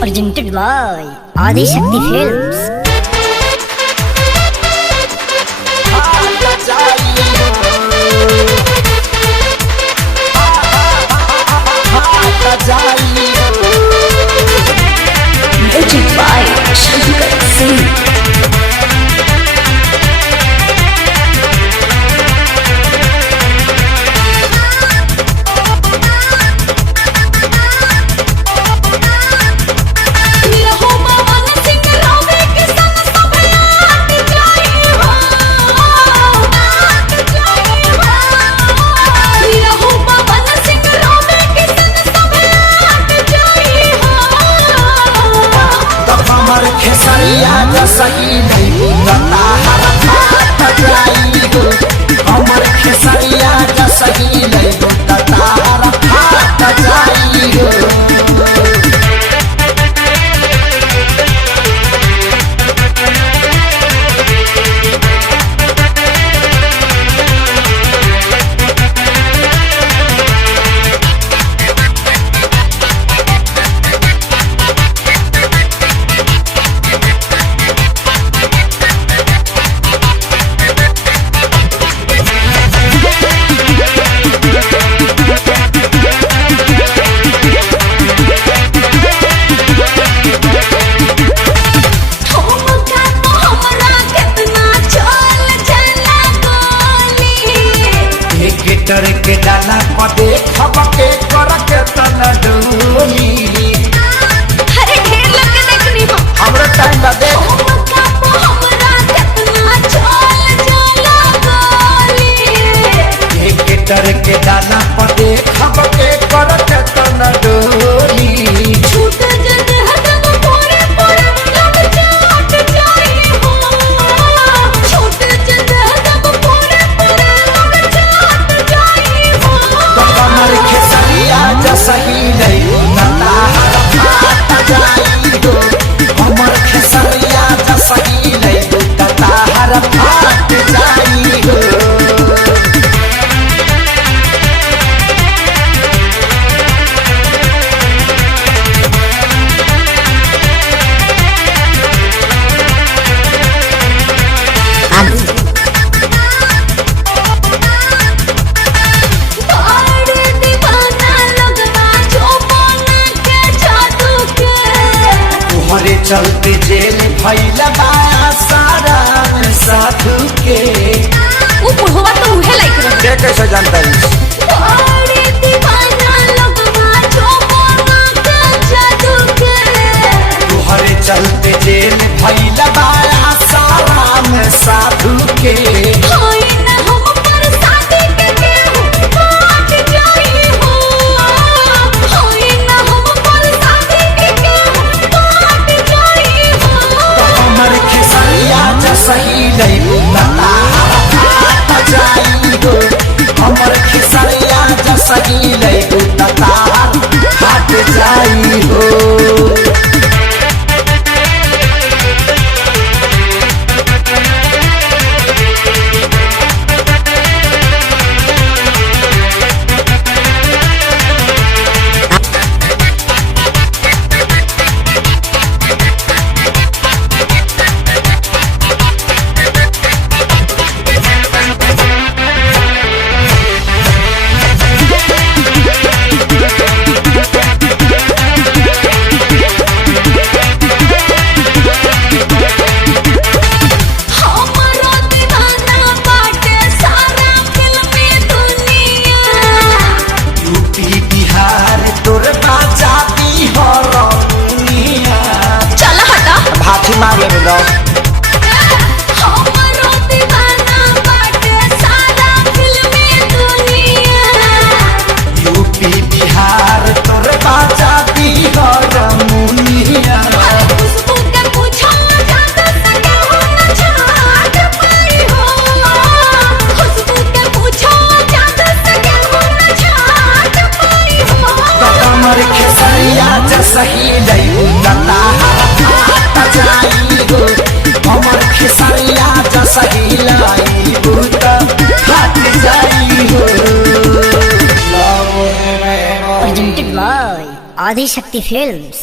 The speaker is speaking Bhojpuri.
Presented by Adi Shakti Films. Music by Shankar Singh. सही नहीं बता हर जाई हो हमर खेसरिया जा सही नहीं बता हर जाई हो डर के डाला पदे खबके करके तना डोली अरे ढेर लग के देखनी हो हमरा टाइम दे हमरा कितना चल चला गोली एक डर के डाला पदे खबके करके तना डोली छूट जद हदम पूरे पूरे लग जाट जाई हो छूट जद हदम पूरे पूरे लग जाट जाई हो हमर खेसरिया जा सही नहीं बता हर जाई हो हमर खेसरिया जा सही नहीं बता हर जाई हो चलते जेल भैला बाया सारा साधु के वो बुढ़वा तो उहे लाइक रहे कैसे जानता है बड़ी दीवाना लगवा जो मोना के जादू के तुहरे चलते जेल भैला बाया सारा साधु के होई ना हम पर शादी के केहू काट जाई हो होई ना हम पर शादी के केहू काट जाई हो हमर खेसरिया जा सही नहीं बता हर जाई हो हमर खेसरिया जा सही नहीं बता हट जाई हो हमरा दीवाना बाटे सारा फिल्मी दुनिया यूपी बिहार तोर बाजाती हो रौनिया चल हटा भाती मांगे में दो हमरा दीवाना बाटे सारा फिल्मी दुनिया यूपी बिहार तोर बाजाती हो रौनिया खुशबू के पूछा जाता सके हो न छाट पाई हो खुशबू के पूछा जाता सके हो न छाट पाई हो हमर खेसरिया जा सही नहीं बता हर जाई हो हमर खेसरिया जा सही लाई बता हट जाई हो Presented by Adi Shakti Films.